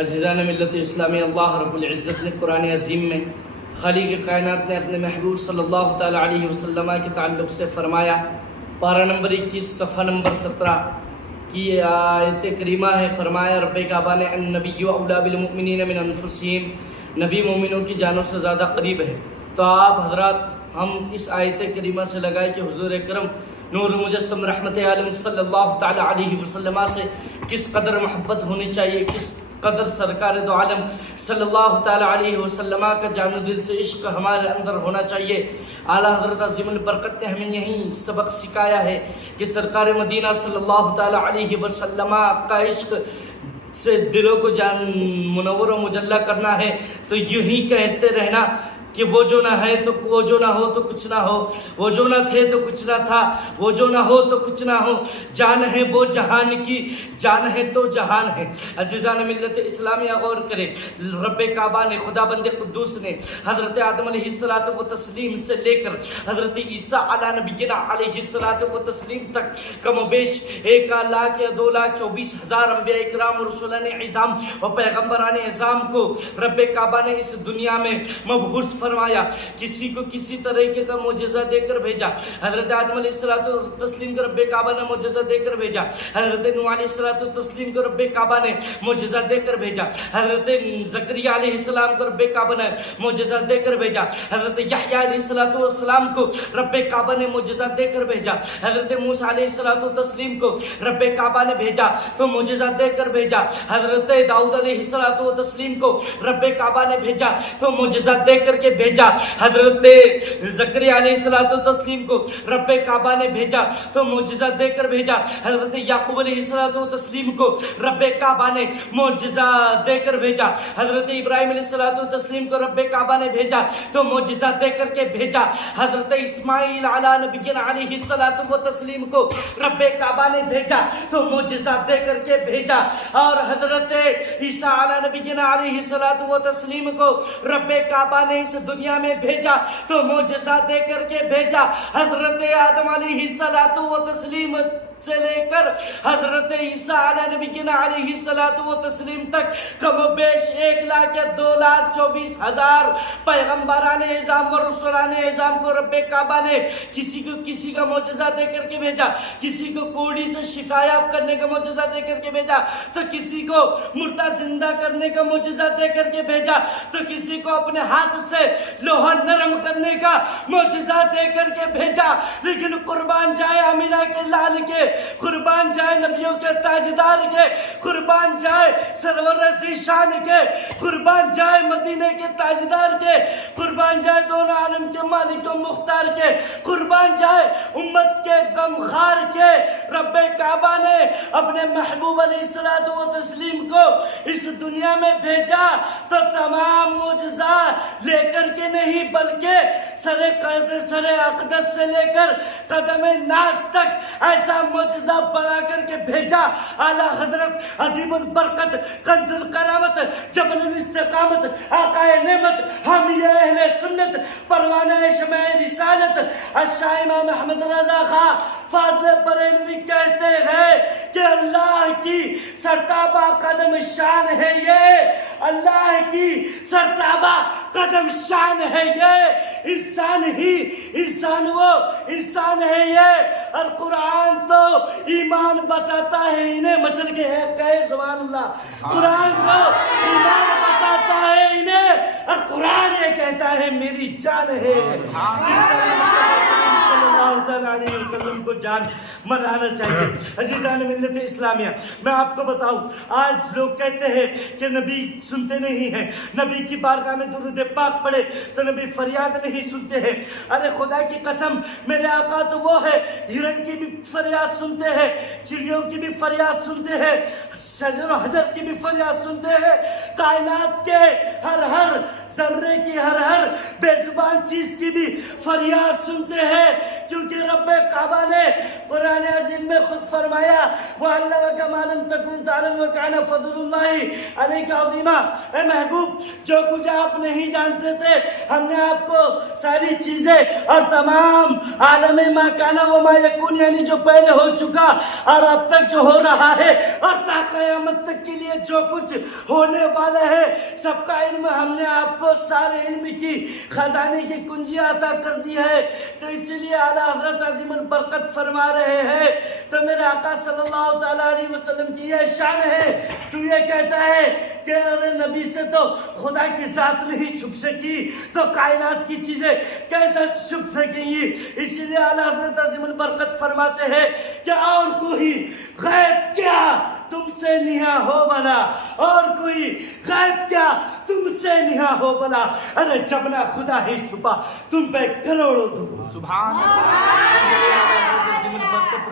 عزیزان ملت اسلامی، اللہ رب العزت نے قرآن عظیم میں خالق کائنات نے اپنے محبوب صلی اللہ تعالیٰ علیہ وسلم کے تعلق سے فرمایا، پارہ نمبر 21 صفحہ نمبر 17 کی آیت کریمہ ہے۔ فرمایا رب کعبہ نے النبی اولا بالمؤمنین من انفسہم، نبی مومنوں کی جانوں سے زیادہ قریب ہے۔ تو آپ حضرات ہم اس آیت کریمہ سے لگائے کہ حضور اکرم نور مجسم رحمت عالم صلی اللہ تعالیٰ علیہ وسلم سے کس قدر محبت ہونی چاہیے، کس قدر سرکار دو عالم صلی اللہ تعالیٰ علیہ وسلم کا جان و دل سے عشق ہمارے اندر ہونا چاہیے۔ اعلیٰ حضرت عظیم البرکت نے ہمیں یہی سبق سکھایا ہے کہ سرکار مدینہ صلی اللہ تعالیٰ علیہ وسلم کا عشق سے دلوں کو جان منور و مجلہ کرنا ہے، تو یوں ہی کہتے رہنا کہ وہ جو نہ ہے تو وہ جو نہ ہو تو کچھ نہ ہو، وہ جو نہ تھے تو کچھ نہ تھا، وہ جو نہ ہو تو کچھ نہ ہو، جان ہے وہ جہان کی، جان ہے تو جہان ہے۔ عزیزان ملت اسلامیہ غور کرے، رب کعبہ نے، خدا بند قدوس نے حضرت آدم علیہ الصلوۃ والتسلیم سے لے کر حضرت عیسیٰ علی نبینا علیہ الصلوۃ والتسلیم تک کم و بیش 1,00,000 یا 2,24,000 انبیاء اکرام رسولان اعظام اور پیغمبران اعظام کو رب کعبہ نے اس دنیا میں مبعوث فرمایا، کسی کو کسی طریقے کا معجزہ دے کر بھیجا۔ حضرت آدم علیہ الصلوۃ والتسلیم کو رب کعبہ نے معجزہ دے کر بھیجا، حضرت نوح علیہ الصلوۃ والتسلیم کو رب کعبہ نے معجزہ دے کر بھیجا، حضرت زکریا علیہ السلام کو رب کعبہ نے معجزہ دے کر بھیجا، حضرت یحییٰ علیہ الصلوۃ والسلام کو رب کعبہ نے معجزہ دے کر بھیجا، حضرت موسیٰ علیہ الصلوۃ والتسلیم کو رب کعبہ نے بھیجا تو معجزہ دے کر بھیجا، حضرت داؤد علیہ الصلوۃ والتسلیم کو رب کعبہ نے بھیجا تو معجزہ دے کر کے بھیجا، حضرت زکریا علیہ الصلوۃ والتسلیم کو رب کعبہ نے بھیجا تو معجزہ دے کر بھیجا، حضرت یعقوب علیہ الصلوۃ والتسلیم کو رب کعبہ نے معجزہ دے کر بھیجا، حضرت ابراہیم علیہ الصلوۃ والتسلیم کو رب کعبہ نے بھیجا تو معجزہ دے کر کے بھیجا، حضرت اسماعیل علی نبینا علیہ الصلوۃ والتسلیم کو رب کعبہ نے بھیجا تو معجزہ دے کر کے بھیجا، اور حضرت عیسیٰ علی نبینا علیہ الصلوۃ والتسلیم کو رب کعبہ نے اس دنیا میں بھیجا تو معجزہ دے کر کے بھیجا، حضرت آدم علیہ الصلوۃ والتسلیم سے لے کر حضرت عیسیٰ علی نبینا علیہ الصلوۃ والتسلیم تک کم و بیش 1,00,000 یا 2,24,000 پیغمبران اعظام و رسولان اعظام کو رب کعبہ نے کسی کو کسی کا معجزہ دے کر کے بھیجا، کسی کو کوڑی سے شفا یاب کرنے کا معجزہ دے کر کے بھیجا تو کسی کو مردہ زندہ کرنے کا معجزہ دے کر کے بھیجا تو کسی کو اپنے ہاتھ سے لوہا نرم کرنے کا معجزہ دے کر کے بھیجا۔ لیکن قربان جائے آمینہ کے لال کے، قربان جائے نبیوں کے تاجدار کے، قربان جائے سرور ذیشان کے، قربان جائے مدینے کے تاجدار کے، قربان جائے دونوں عالم کے مالک و مختار کے، قربان جائے امت کے غمخوار کے، رب کعبہ نے اپنے محبوب علیہ الصلوۃ والتسلیم کو اس دنیا میں بھیجا تو تمام معجزات لے کر کے نہیں بلکہ سر اقدس سے لے کر قدم ناز تک ایسا معجزہ بنا کر کے بھیجا۔ اعلیٰ حضرت عظیم البرکت کنز الکرامت جبل الاستقامت آقا نعمت حامی اہل سنت پروانہ شمع رسالت الشاہ امام احمد رضا خان فاضل بریلوی کہتے ہیں کہ اللہ کی سرتابہ قدم شان ہے یہ، اللہ کی سرتابہ قدم شان ہے یہ، انسان ہی انسان وہ انسان ہے یہ، اور قرآن تو ایمان بتاتا ہے انہیں مچل کے ہے کہے سبحان اللہ، قرآن تو ایمان بتاتا ہے انہیں اور قرآن یہ کہتا ہے میری جان ہے۔ اس طرح صلی اللہ علیہ وسلم کو جان مرانا چاہیے۔ عزیزان ملت اسلامیہ، میں آپ کو بتاؤں، آج لوگ کہتے ہیں کہ نبی سنتے نہیں ہیں، نبی کی بارگاہ میں درود پاک پڑھے تو نبی فریاد نہیں سنتے ہیں۔ ارے خدا کی قسم، میرے آقا تو وہ ہے ہرن کی بھی فریاد سنتے ہیں، چڑیوں کی بھی فریاد سنتے ہیں، شجر و حجر کی بھی فریاد سنتے ہیں، کائنات کے ہر ذرے کی ہر بے زبان چیز کی بھی فریاد سنتے ہیں، کیونکہ رب کعبہ نے قرآن عظیم میں خود فرمایا وَعَلَّمَكَ مَا لَمْ تَكُنْ تَعْلَمُ وَكَانَ فَضْلُ اللَّهِ عَلَيْكَ عَظِيمًا۔ اے محبوب، جو کچھ آپ نہیں جانتے تھے ہم نے آپ کو ساری چیزیں اور تمام عالم ما کانا و ما یکون، یعنی جو پہلے ہو چکا اور اب تک جو ہو رہا ہے اور تا قیامت قیامت تک کے لیے جو کچھ ہونے والا ہے سب کا علم ہم نے آپ کو سارے علم کی خزانے کی کنجیاں عطا کر دی ہے. تو اسی لیے اعلیٰ حضرت عظیم البرکت فرما رہے ہیں تو میرے آقا صلی اللہ تعالیٰ علیہ وسلم کی یہ شان ہے. تو یہ کہتا ہے کہ ارے نبی سے تو خدا کی ذات نہیں چھپ سکی تو کائنات کی چیزیں کیسا چھپ سکیں گی. اسی لیے اعلیٰ حضرت عظیم البرکت فرماتے ہیں کہ اور کوئی غیب کیا تم سے نہا ہو بلا, اور کوئی غیب کیا تم سے نہا ہو بلا. ارے جب نہ خدا ہی چھپا تم پہ کروڑوں دکھ. سبحان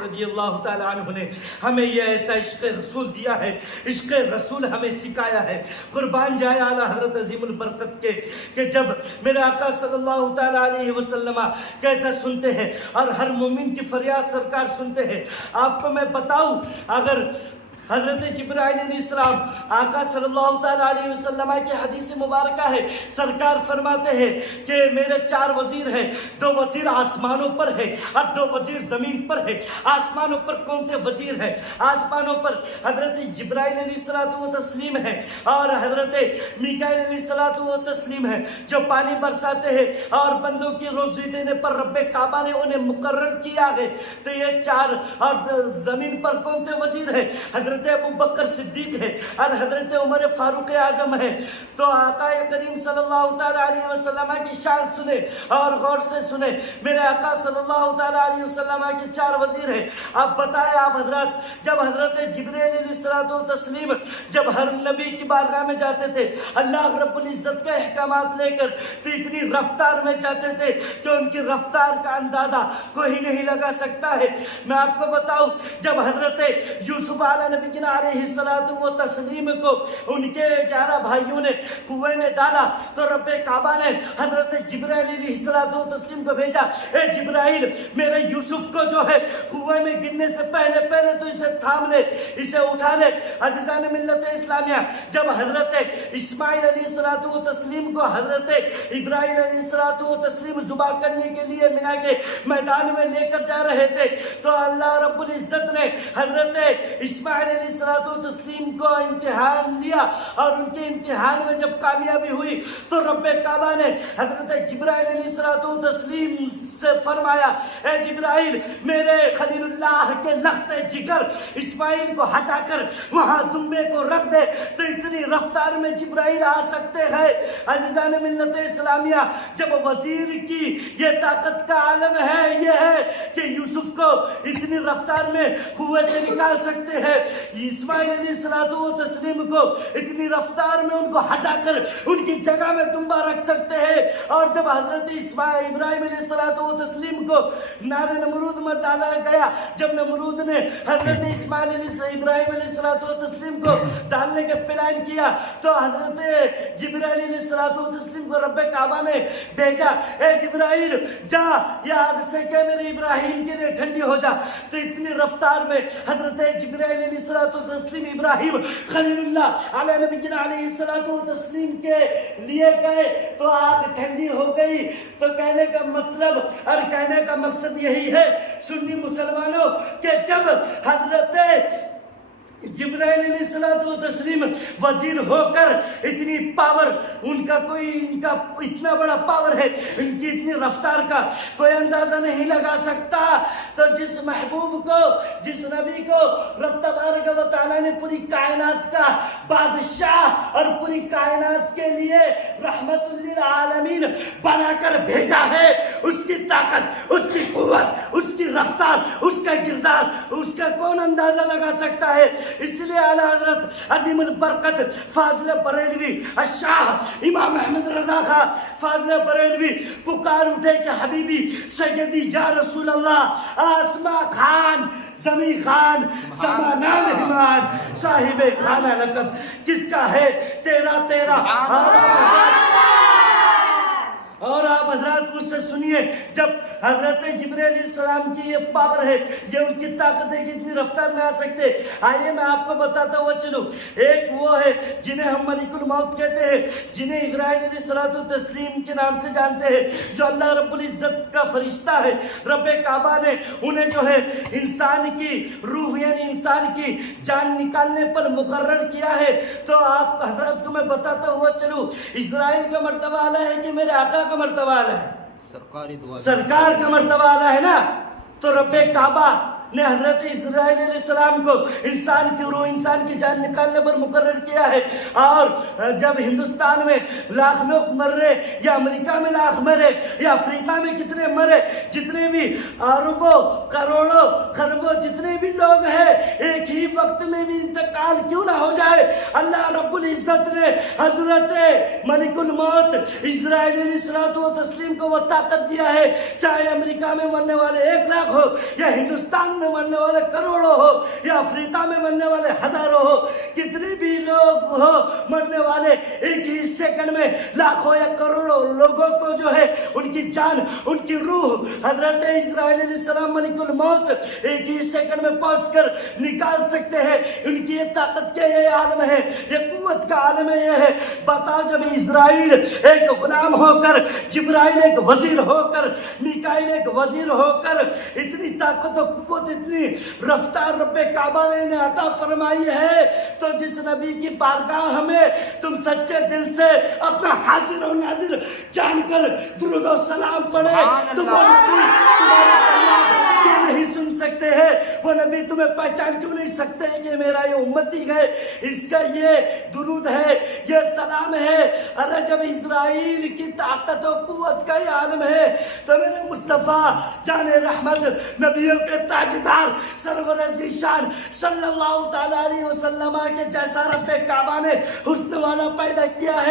رضی اللہ تعالیٰ عنہ نے ہمیں یہ ایسا عشق رسول دیا ہے, عشق رسول ہمیں سکھایا ہے. قربان جائے اعلیٰ حضرت عظیم البرکت کے کہ جب میرے آقا صلی اللہ تعالیٰ علیہ وسلم کیسا سنتے ہیں اور ہر مومن کی فریاد سرکار سنتے ہیں. آپ کو میں بتاؤں, اگر حضرت جبرائیل علیہ السلام آقا صلی اللہ تعالیٰ علیہ وسلم کی حدیث مبارکہ ہے, سرکار فرماتے ہیں کہ میرے 4 وزیر ہیں, 2 وزیر آسمانوں پر ہے اور 2 وزیر زمین پر ہے. آسمانوں پر کون سے وزیر ہیں؟ آسمانوں پر حضرت جبرائیل علیہ الصلوۃ والتسلیم ہے اور حضرت میکائیل علیہ الصلوۃ والتسلیم ہے جو پانی برساتے ہیں اور بندوں کی روزی دینے پر رب کعبہ نے انہیں مقرر کیا ہے. تو یہ 4. اور زمین پر کون سے وزیر ہیں؟ حضرت ابو بکر صدیق ہے اور حضرت عمر فاروق اعظم ہے. تو آقا کریم صلی اللہ تعالیٰ علیہ وسلم کی شان سنے اور غور سے سنے. میرے آقا صلی اللہ تعالیٰ علیہ وسلم کے 4 وزیر ہیں. اب بتائیں آپ حضرات, جب حضرت جبرائیل علیہ الصلوۃ والتسلیم جب ہر نبی کی بارگاہ میں جاتے تھے اللہ رب العزت کے احکامات لے کر, تو اتنی رفتار میں جاتے تھے کہ ان کی رفتار کا اندازہ کوئی نہیں لگا سکتا ہے. میں آپ کو بتاؤں, جب حضرت یوسف علیہ نبی علیہ الصلوۃ والتسلیم کو ان کے 11 بھائیوں نے کنویں میں ڈالا تو رب کعبہ نے حضرت جبرائیل علیہ الصلوۃ والتسلیم کو بھیجا, اے جبرائیل میرے یوسف کو جو ہے کنویں میں گرنے سے پہلے تو اسے تھام لے, اسے اٹھا لے. عزیزان ملت اسلامیہ, جب حضرت اسماعیل علیہ الصلوۃ والتسلیم کو حضرت ابراہیم علیہ الصلوۃ والتسلیم ذبح کرنے کے لیے مینا کے میدان میں لے کر جا رہے تھے تو اللہ رب العزت نے حضرت اسماعیل علیہ الصلوۃ والتسلیم کو امتحان لیا اور ان کے امتحان میں جب کامیابی ہوئی تو رب کعبہ نے حضرت جبرائیل علیہ الصلوۃ والتسلیم سے فرمایا, اے جبرائیل میرے خلیل اللہ کے لخت جگر اسماعیل کو ہٹا کر وہاں دمبے کو رکھ دے. تو اتنی رفتار میں جبرائیل آ سکتے ہیں. عزیزان ملت اسلامیہ, جب وزیر کی یہ طاقت کا عالم ہے, یہ ہے کہ یوسف کو اتنی رفتار میں کنویں سے نکال سکتے ہیں, اسماعیل علیہ الصلوۃ والتسلیم کو اتنی رفتار میں ان کو ہٹا کر ان کی جگہ میں دمبا رکھ سکتے ہیں. اور جب حضرت ابراہیم علیہ الصلوۃ والتسلیم کو نار نمرود میں ڈالا گیا, جب نمرود نے حضرت ابراہیم علیہ الصلوۃ والتسلیم کو ڈالنے کا پلان کیا تو حضرت جبرائیل علیہ الصلوۃ والتسلیم کو رب کعبہ نے بھیجا, اے جبرائیل جا یہ آگ سے کہ میرے ابراہیم کے لیے ٹھنڈی ہو جا. تو اتنی رفتار میں حضرت جبرائیل علیہ الصلوۃ والتسلیم ابراہیم خلیل اللہ علیہ نبی علیہ الصلوۃ والتسلیم کے لیے گئے تو آگ ٹھنڈی ہو گئی. تو کہنے کا مطلب اور کہنے کا مقصد یہی ہے سنی مسلمانوں کہ جب حضرت جبرائیل علیہ الصلوۃ والتسلیم وزیر ہو کر اتنی پاور ان کا اتنا بڑا پاور ہے, ان کی اتنی رفتار کا کوئی اندازہ نہیں لگا سکتا. تو جس محبوب کو, جس نبی کو رب تبارک و تعالیٰ نے پوری کائنات کا بادشاہ اور پوری کائنات کے لیے رحمت للعالمین بنا کر بھیجا ہے, اس کی طاقت, اس کی قوت, اس کی رفتار, اس کا کردار, اس کا کون اندازہ لگا سکتا ہے. اس لیے اعلیٰ حضرت عظیم البرکت فاضل بریلوی الشاہ امام احمد رضا خان فاضل بریلوی پکار اٹھے کہ حبیبی سیدی یا رسول اللہ, آسما خان زمین خان زمانہ مہمان صاحب خانہ لقب کس کا ہے, تیرا اور آپ حضرات مجھ سے سنیے، جب حضرت جبرائیل علیہ السلام کی یہ پاور ہے، یہ ان کی طاقت ہے کہ اتنی رفتار میں آ سکتے، آئیے میں آپ کو بتاتا ہوا چلوں۔ ایک وہ ہے جنہیں ہم ملک الموت کہتے ہیں، جنہیں اسرائیل علیہ الصلوۃ والتسلیم کے نام سے جانتے ہیں، جو اللہ رب العزت کا فرشتہ ہے۔ رب کعبہ نے انہیں جو ہے انسان کی روح یعنی انسان کی جان نکالنے پر مقرر کیا ہے۔ تو آپ حضرات کو میں بتاتا ہوا چلوں، اسرائیل کا مرتبہ اعلیٰ ہے کہ میرے آقا کا مرتبہ اعلیٰ ہے؟ سرکار کا مرتبہ اعلیٰ ہے نا۔ تو رب کعبہ نے حضرت اسرائیل علیہ السلام کو انسان کی روح انسان کی جان نکالنے پر مقرر کیا ہے۔ اور جب ہندوستان میں لاکھ لوگ مر رہے، یا امریکہ میں لاکھ مرے، یا افریقہ میں کتنے مرے، جتنے بھی اربوں کروڑوں خربوں جتنے بھی لوگ ہیں، ایک ہی وقت میں بھی انتقال کیوں نہ ہو جائے، اللہ رب العزت نے حضرت ملک الموت اسرائیل علیہ الصلوۃ والتسلیم کو وہ طاقت دیا ہے، چاہے امریکہ میں مرنے والے 1 لاکھ ہو، یا ہندوستان میں مرنے والے کروڑوں ہو، یا افریقہ میں مرنے والے ہزاروں ہو، کتنے بھی لوگ ہو مرنے والے، ایک ہی سیکنڈ میں لاکھوں یا کروڑوں لوگوں کو جو ہے ان کی جان ان کی روح حضرت اسرائیل علیہ السلام ملک الموت ایک ہی سیکنڈ میں پہنچ کر نکال سکتے ہیں۔ ان کی یہ طاقت کے یہ عالم ہے، یہ قوت کا عالم یہ ہے۔ بتاؤ جب اسرائیل ایک غلام ہو کر، جبرائیل ایک وزیر ہو کر، میکائیل ایک وزیر ہو کر، اتنی طاقت و قوت اتنی رفتار رب کعبہ نے عطا فرمائی ہے، تو جس نبی کی بارگاہ میں تم سچے دل سے اپنا حاضر و ناظر جان کر درود و سلام پڑھے، کیوں نہیں سن سکتے ہیں؟ وہ نبی تمہیں پہچان کیوں نہیں سکتے ہیں کہ میرا یہ امتی ہے، اس کا یہ درود ہے، یہ سلام ہے؟ ارے جب اسرائیل کی طاقت و قوت کا یہ عالم ہے، تو میرے مصطفیٰ جان رحمت نبیوں کے تاجدار سرور ذیشان صلی اللہ تعالیٰ علیہ وسلم کے جیسا رب کعبہ نے حسن والا پیدا کیا ہے۔